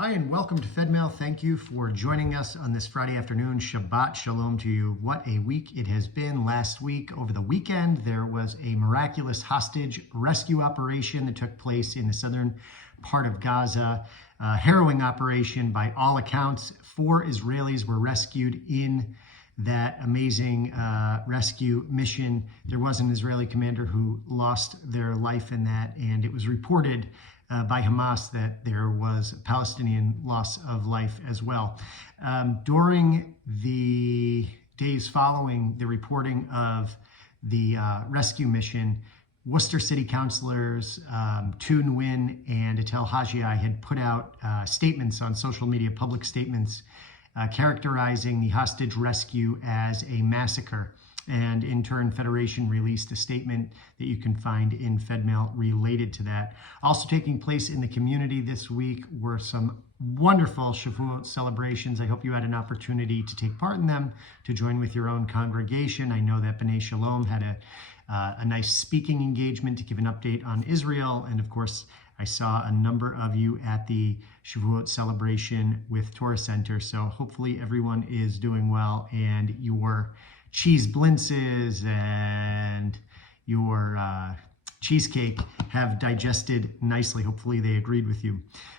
Hi, and welcome to Fedmail. Thank you for joining us on this Friday afternoon. Shabbat Shalom to you. What a week it has been. Last week, over the weekend, there was a miraculous hostage rescue operation that took place in the southern part of Gaza. A harrowing operation by all accounts. 4 Israelis were rescued in that amazing rescue mission. There was an Israeli commander who lost their life in that, and it was reported by Hamas that there was a Palestinian loss of life as well. During the days following the reporting of the rescue mission, Worcester City councilors Toon Nguyen and Atel Hajiai had put out statements on social media, public statements, characterizing the hostage rescue as a massacre. And in turn, Federation released a statement that you can find in Fedmail related to that. Also taking place in the community this week were some wonderful Shavuot celebrations. I hope you had an opportunity to take part in them, to join with your own congregation. I know that B'nai Shalom had a nice speaking engagement to give an update on Israel. And of course, I saw a number of you at the Shavuot celebration with Torah Center. So hopefully everyone is doing well, and your cheese blintzes and your cheesecake have digested nicely. Hopefully they agreed with you.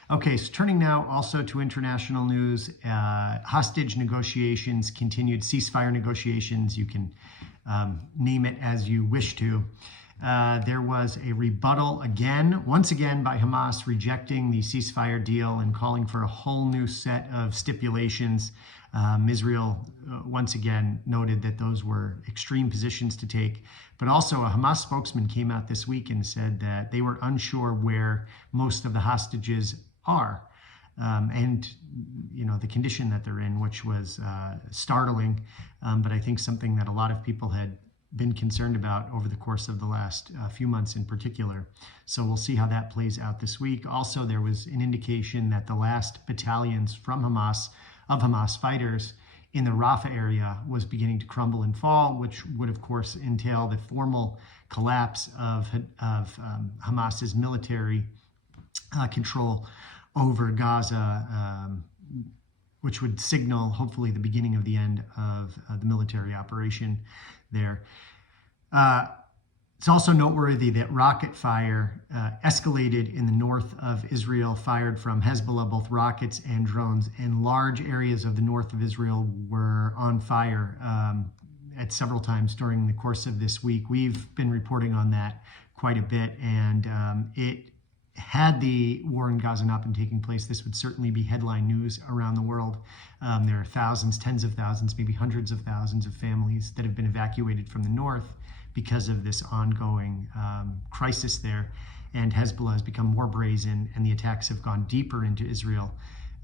Okay, so turning now also to international news. Hostage negotiations continued, ceasefire negotiations. You can name it as you wish to. There was a rebuttal once again by Hamas, rejecting the ceasefire deal and calling for a whole new set of stipulations. Israel once again noted that those were extreme positions to take, but also a Hamas spokesman came out this week and said that they were unsure where most of the hostages are, and the condition that they're in, which was startling, but I think something that a lot of people had been concerned about over the course of the last few months in particular. So we'll see how that plays out this week. Also, there was an indication that the last battalions from Hamas fighters in the Rafah area was beginning to crumble and fall, which would of course entail the formal collapse of Hamas's military control over Gaza, which would signal hopefully the beginning of the end of the military operation there. It's also noteworthy that rocket fire escalated in the north of Israel, fired from Hezbollah, both rockets and drones, and large areas of the north of Israel were on fire at several times during the course of this week. We've been reporting on that quite a bit, and had the war in Gaza not been taking place, this would certainly be headline news around the world. There are thousands, tens of thousands, maybe hundreds of thousands of families that have been evacuated from the north because of this ongoing crisis there. And Hezbollah has become more brazen, and the attacks have gone deeper into Israel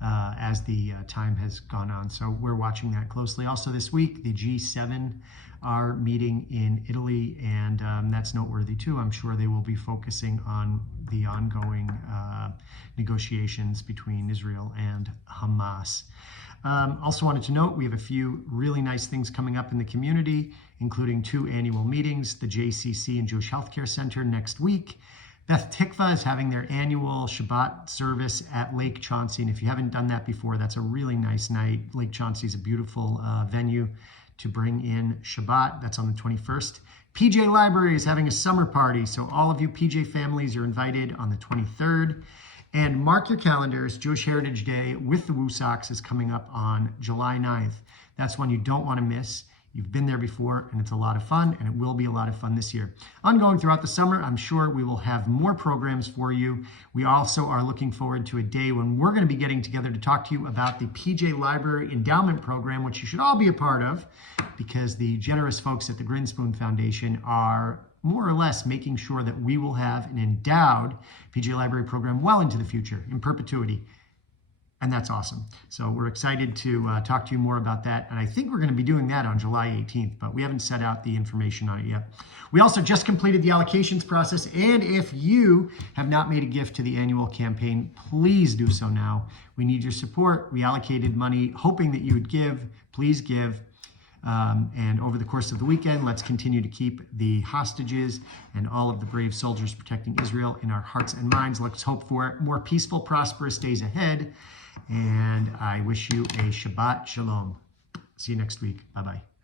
as the time has gone on. So we're watching that closely. Also this week, the G7 are meeting in Italy, and that's noteworthy too. I'm sure they will be focusing on the ongoing negotiations between Israel and Hamas. Also wanted to note, we have a few really nice things coming up in the community, including 2 annual meetings, the JCC and Jewish Healthcare Center next week. Beth Tikva is having their annual Shabbat service at Lake Chauncey, and if you haven't done that before, that's a really nice night. Lake Chauncey is a beautiful venue to bring in Shabbat. That's on the 21st. PJ Library is having a summer party, so all of you PJ families are invited on the 23rd. And mark your calendars, Jewish Heritage Day with the Woo Sox is coming up on July 9th. That's one you don't want to miss. You've been there before, and it's a lot of fun, and it will be a lot of fun this year. Ongoing throughout the summer, I'm sure we will have more programs for you. We also are looking forward to a day when we're going to be getting together to talk to you about the PJ Library Endowment Program, which you should all be a part of, because the generous folks at the Grinspoon Foundation are more or less making sure that we will have an endowed PJ Library program well into the future, in perpetuity. And that's awesome. So we're excited to talk to you more about that. And I think we're going to be doing that on July 18th, but we haven't set out the information on it yet. We also just completed the allocations process. And if you have not made a gift to the annual campaign, please do so now. We need your support. We allocated money hoping that you would give. Please give. And over the course of the weekend, let's continue to keep the hostages and all of the brave soldiers protecting Israel in our hearts and minds. Let's hope for more peaceful, prosperous days ahead. And I wish you a Shabbat Shalom. See you next week. Bye-bye.